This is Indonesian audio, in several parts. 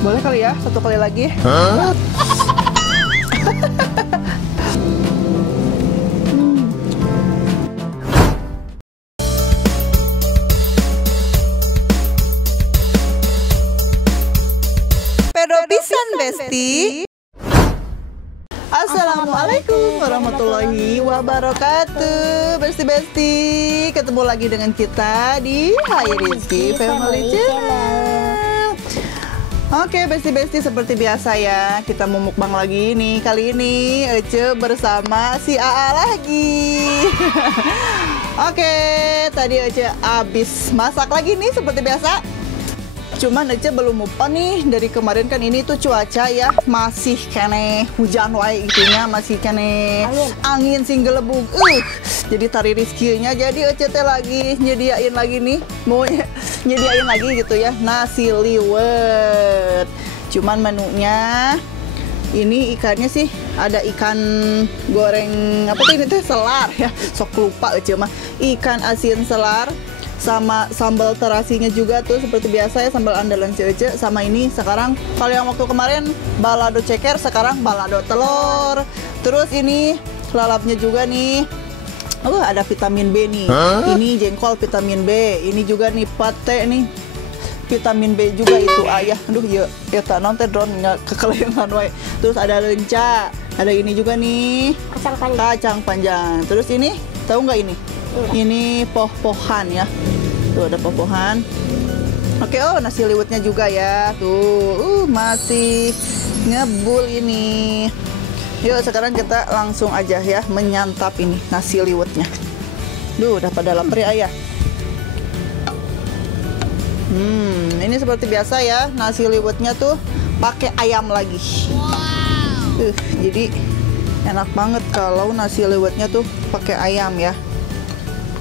Boleh kali ya, satu kali lagi. Pedo pisan, Besti. Assalamualaikum warahmatullahi wabarakatuh. Besti-besti, ketemu lagi dengan kita di Hai Rizky Family Channel. Oke, besti-besti, seperti biasa ya, kita mau mukbang lagi nih. Kali ini Ece bersama si AA lagi. Oke, tadi Ece abis masak lagi nih seperti biasa. Cuman Ece belum lupa nih, dari kemarin kan ini tuh cuaca ya masih kene hujan wae gitunya, masih kene angin singgelebug. Jadi tari rizkinya, jadi Ece teh lagi nyediain lagi nih, mau nyediain lagi gitu ya, nasi liwet. Cuman menunya ini ikannya sih ada ikan goreng apa tuh ini teh, selar ya. Sok lupa Ece mah, ikan asin selar sama sambal terasinya juga tuh seperti biasa ya, sambal andalan si Ece. Sama ini sekarang, kalau yang waktu kemarin balado ceker, sekarang balado telur. Terus ini lalapnya juga nih, ada vitamin B nih. Ini jengkol vitamin B, ini juga nih pate nih vitamin B juga itu ayah. Aduh ya tak nonton drone nggak kekelilingan wae. Terus ada lenca, ada ini juga nih kacang panjang. Terus ini tahu nggak ini? Ini poh-pohan ya. Tuh ada poh-pohan. Oke, nasi liwetnya juga ya. Tuh, masih ngebul ini. Yuk sekarang kita langsung aja ya menyantap ini nasi liwetnya. Duh, udah pada lapar ya ayah. Ini seperti biasa ya, nasi liwetnya tuh pakai ayam lagi. Jadi enak banget kalau nasi liwetnya tuh pakai ayam ya.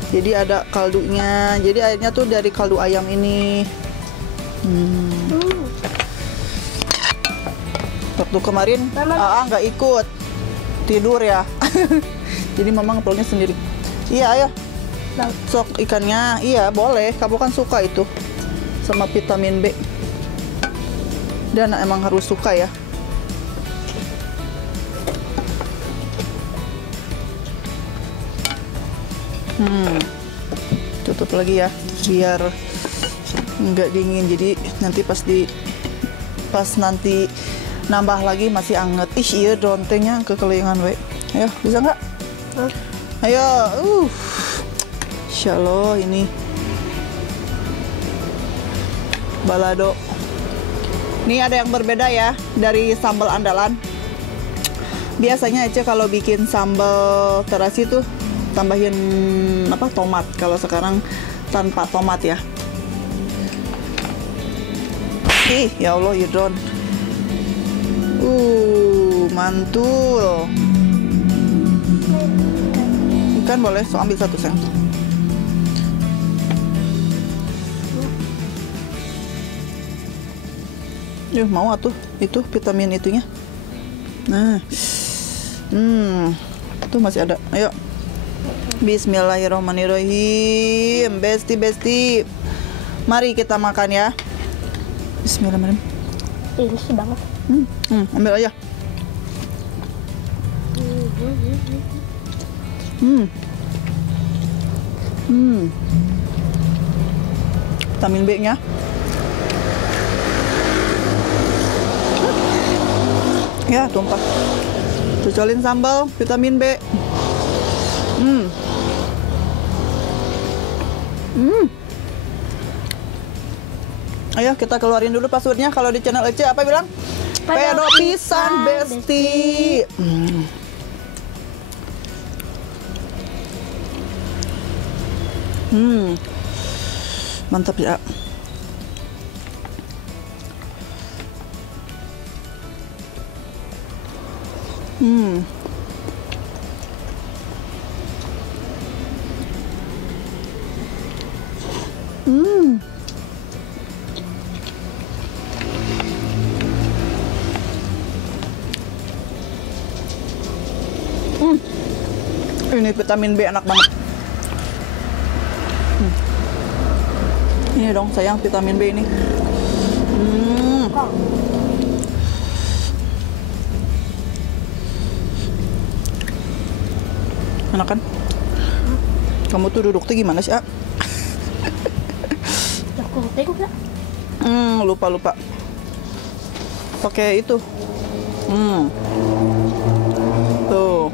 Jadi ada kaldunya, jadi airnya tuh dari kaldu ayam ini. Waktu kemarin nggak ikut tidur ya. Jadi mama ngeplongnya sendiri. Iya ayah, sok ikannya, iya boleh, kamu kan suka itu sama vitamin B dan emang harus suka ya. Tutup lagi ya biar nggak dingin, jadi nanti pas nanti nambah lagi masih anget. Iya dontengnya kekelingan we. Ayo bisa nggak? Ayo, Insya Allah ini balado. Ini ada yang berbeda ya dari sambal andalan. Biasanya aja kalau bikin sambal terasi tuh tambahin apa, tomat. Kalau sekarang tanpa tomat ya. Ya Allah Yudron. Mantul. Ikan boleh, so ambil satu sayang. Mau atuh itu vitamin itunya. Nah. Tuh masih ada. Ayo. Bismillahirrahmanirrahim. Besti. Mari kita makan ya. Bismillahirrahmanirrahim. Ini sih banget. Ambil aja. Vitamin B-nya. Ya, tumpah. Cocolin sambal vitamin B. Ayo kita keluarin dulu passwordnya. Kalau di channel Ece apa bilang? Pedo pisan besti. Mantap ya. Ini vitamin B enak banget. Ini dong sayang vitamin B ini. Enak kan? Kamu tuh duduk tuh gimana sih, A? Lupa. Pakai itu. Tuh.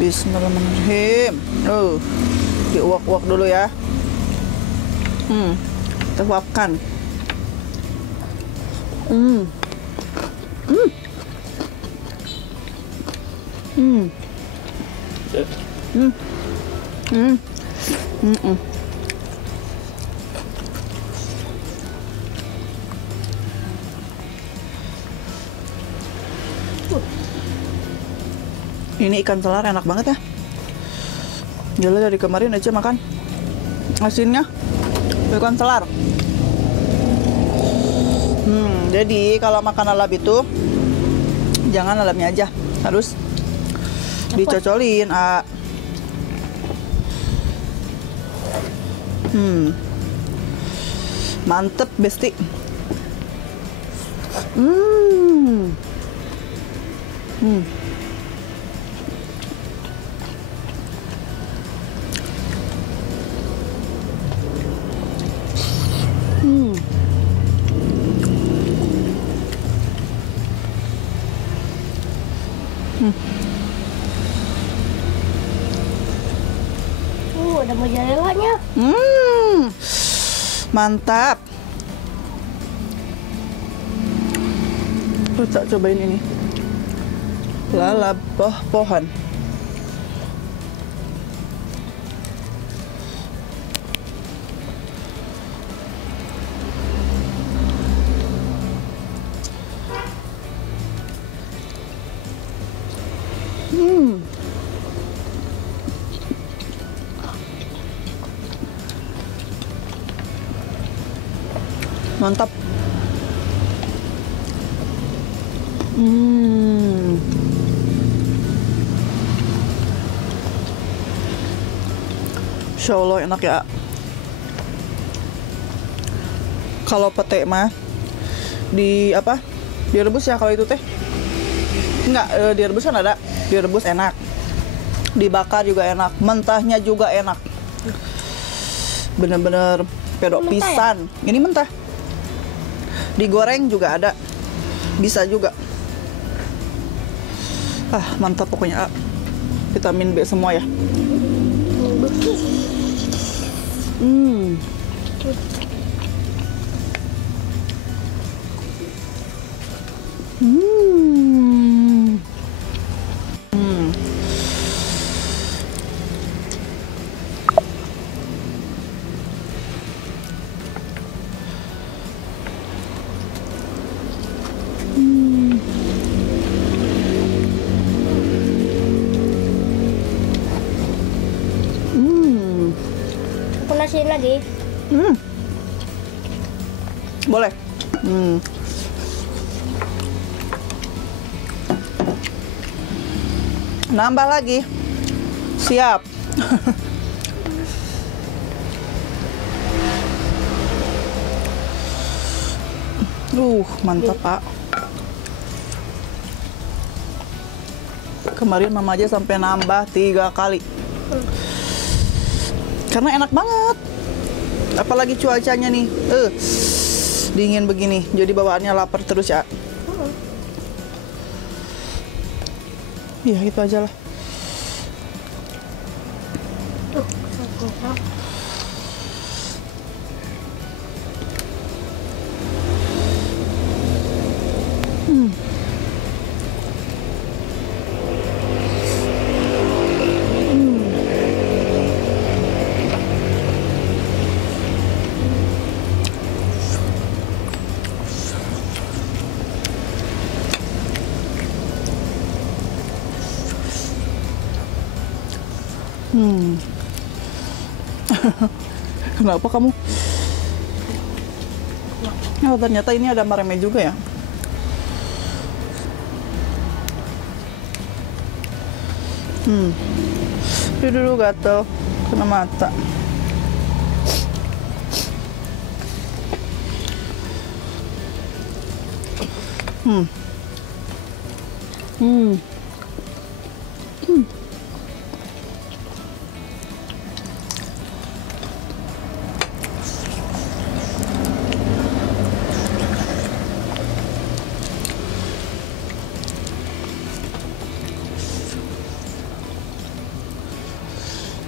Bismillahirrahmanirrahim. Diuak-uak dulu ya. Kita uapkan. Ini ikan selar enak banget ya. Gila, dari kemarin aja makan asinnya ikan selar. Jadi kalau makan lalap itu jangan lalapnya aja, harus dicocolin, A. Mantep, Besti. Udah mau jalan lelaknya. Mantap. Kita cobain ini. Lalap pohon. Mantap. Insya Allah enak ya. Kalau pete mah direbus ya. Kalau itu teh enggak, direbus kan ada, direbus enak, dibakar juga enak, mentahnya juga enak, bener-bener pedok pisan ya? Ini mentah, digoreng juga ada, bisa juga. Mantap pokoknya, vitamin B semua ya. Aku nasiin lagi. Boleh. Nambah lagi. Siap. Mantap, Pak. Kemarin Mama aja sampai nambah 3 kali. Karena enak banget. Apalagi cuacanya nih. Dingin begini. Jadi bawaannya lapar terus ya. Ya itu aja lah. Kenapa kamu? Oh, ternyata ini ada mareme juga ya. Itu dulu gatel kena mata. Hmm. Hmm.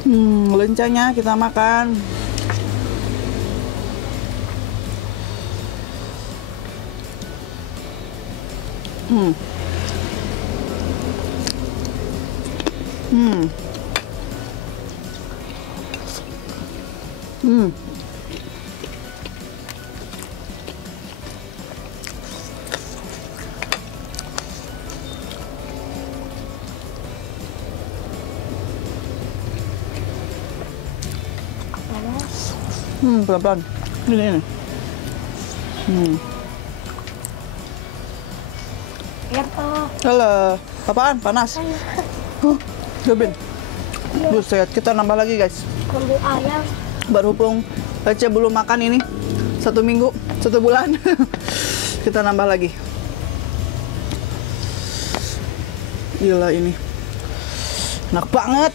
Hmm. Lencahnya kita makan. Hmm. Hmm. Hmm. Pelan-pelan. Ini. Ya, Pak. Halo. Apaan? Panas? Gabin. Buset, kita nambah lagi guys. Nunggu ayam. Berhubung Ece belum makan ini 1 minggu, 1 bulan. Kita nambah lagi. Gila ini. Enak banget.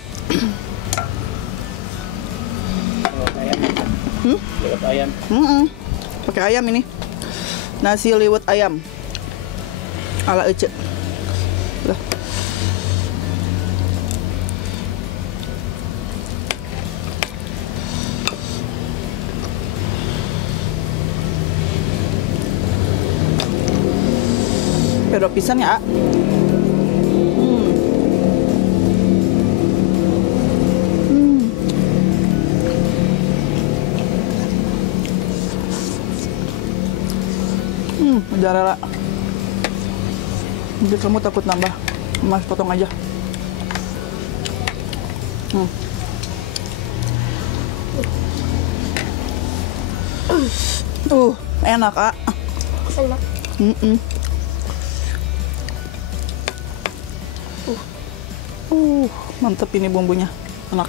Liwet ayam. Pakai ayam ini. Nasi liwet ayam. Ala Ece. Lah. Pedok pisan ya. Udah rela. Mungkin kamu takut nambah, Mas potong aja. Enak, ah. Enak. Mantep ini bumbunya, enak.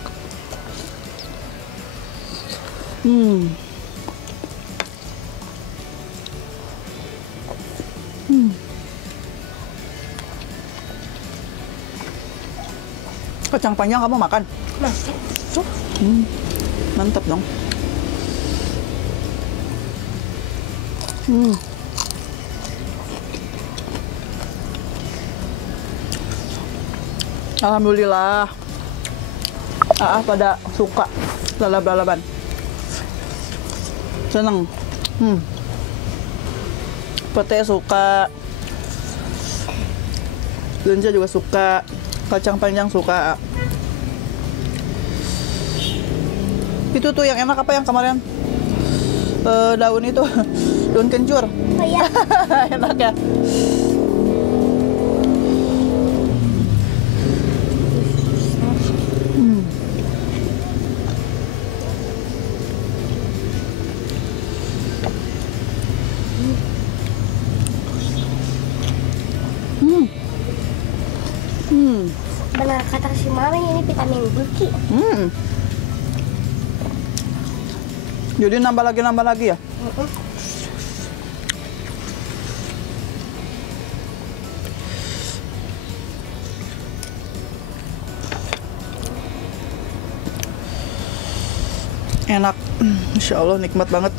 Kacang panjang kamu makan? Masih. Mantap dong. Alhamdulillah. Pada suka lalap-lalapan. Seneng. Pete suka. Lenca juga suka. Kacang panjang suka. Itu tuh yang enak apa yang kemarin? Daun itu. Daun kencur. Oh iya. Enak ya. Benar kata si Mami, ini vitamin B. Jadi nambah lagi ya? Enak. Insya Allah nikmat banget.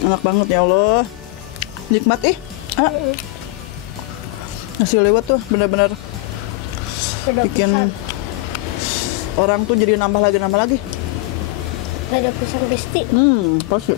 Enak banget ya Allah. Nikmat Nasi liwet tuh bener-bener bikin orang tuh jadi nambah lagi. Ada pisang besti. Pasti.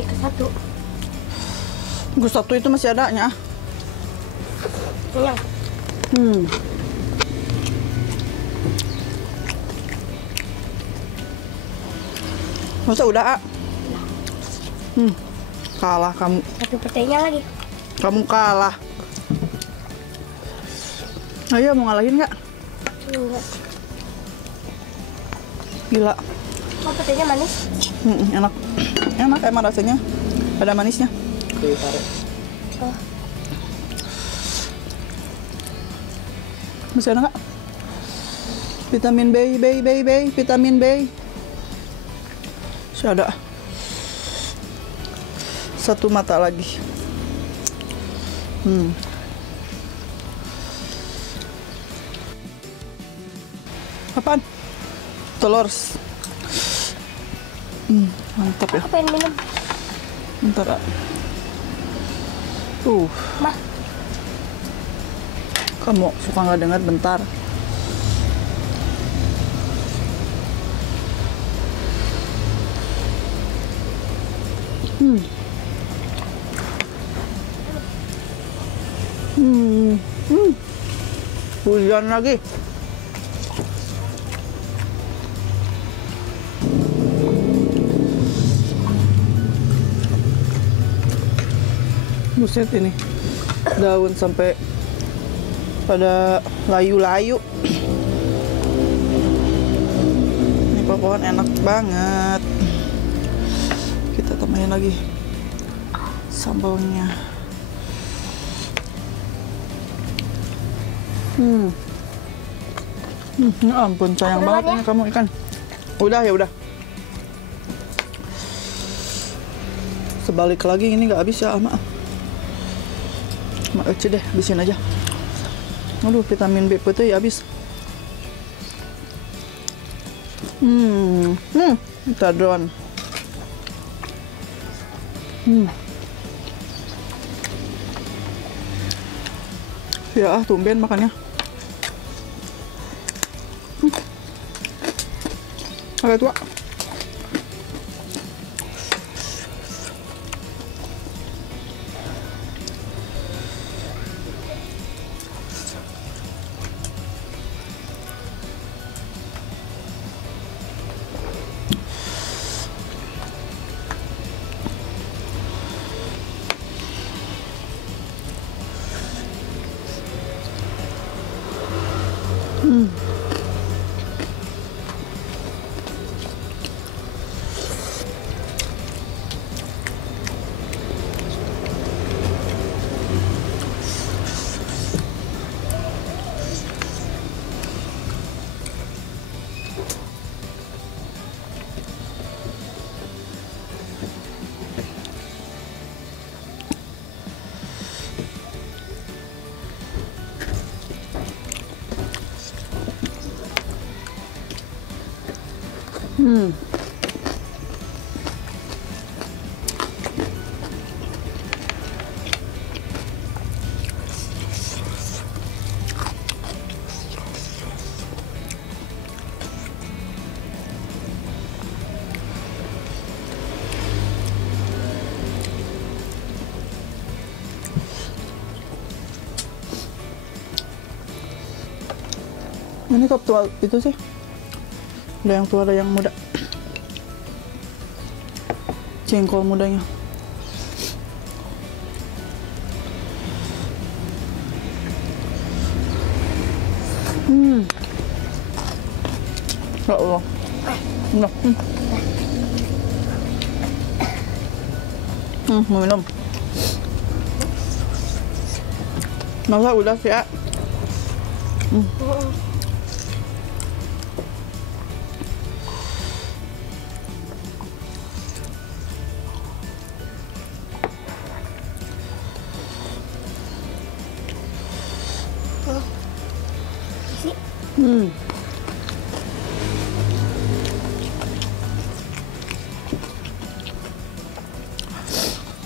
lagi ke 1. Gue 1 itu masih adanya. Kenyang. Masa udah, A? Kalah kamu. Satu petainya lagi. Kamu kalah. Ayo, mau ngalahin nggak? Enggak. Gila. Oh, petainya manis. Enak. Enak emang rasanya. Ada manisnya. Oh, Masih ada nggak? Vitamin B, vitamin B. Masih ada. 1 mata lagi. Apaan? Telur. Mantap ya. aku pengen minum. Bentar, A. Mah, Kamu suka nggak dengar? Bentar. Hujan lagi. Buset ini. Daun sampai pada layu-layu. Ini pohon enak banget. Kita tambahin lagi sambalnya. Ya ampun, sayang banget ini kamu ikan. Udah ya udah. Sebalik lagi ini nggak habis ya, maaf. Maaf deh, habisin aja. Aduh, vitamin B putih ya habis. Kita doan. Ya, tumben makannya. Agak tua. Ini kok tua itu sih? Ada yang tua, ada yang muda. Jengkol mudanya. Ya Allah. Enggak. Mau minum. Masa udah sih ya?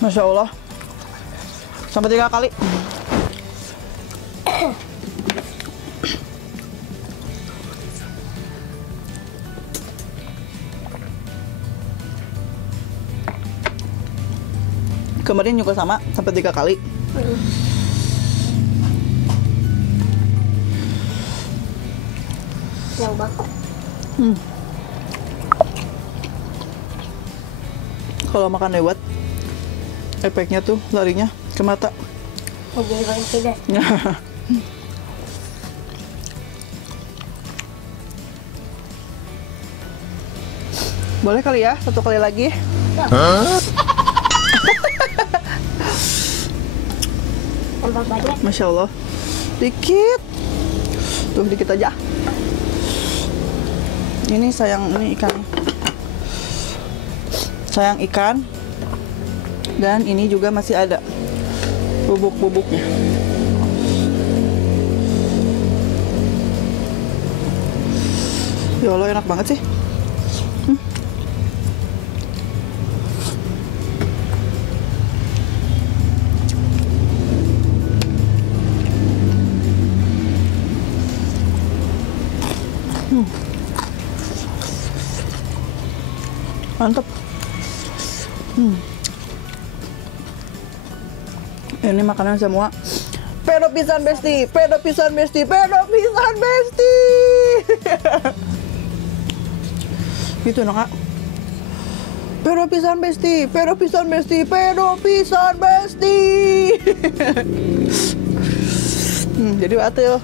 Masya Allah. Sampai 3 kali. Kemarin juga sama, sampai 3 kali. Yang bakar. Kalau makan lewat, efeknya tuh larinya ke mata. Jadi paling pedas. Boleh kali ya, 1 kali lagi. Tambah banyak. Masya Allah. Dikit. Tuh, dikit aja. Ini sayang, ini ikan. Sayang ikan. Dan ini juga masih ada bubuk-bubuknya. Ya Allah, enak banget sih. Mantap. Ini makanan semua pedo pisan besti, pedo pisan besti, pedo pisan besti. Gitu dong, Kak. Pedo pisan besti, pedo pisan besti, pedo pisan besti. Jadi waktu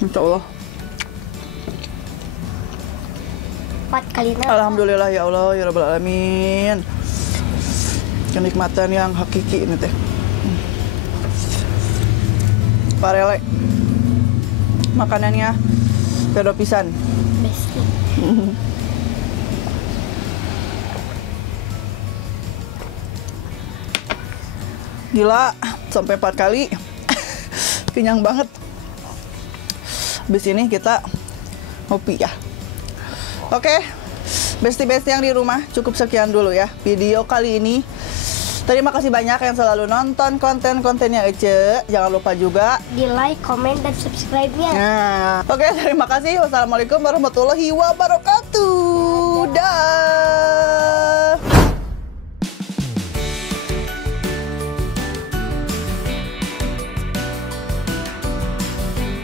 Insya Allah. 4 kali nafas. Alhamdulillah ya Allah ya Rabbal Alamin. Kenikmatan yang hakiki ini teh. Parele. Makanannya pedo pisan. Besti. Gila, sampai 4 kali. Kenyang banget. Habis ini kita ngopi ya. Oke, besti-besti yang di rumah, cukup sekian dulu ya video kali ini. Terima kasih banyak yang selalu nonton konten-kontennya Ece. Jangan lupa juga Di like, komen, dan subscribe-nya. Nah, oke, terima kasih. Wassalamualaikum warahmatullahi wabarakatuh. Dah.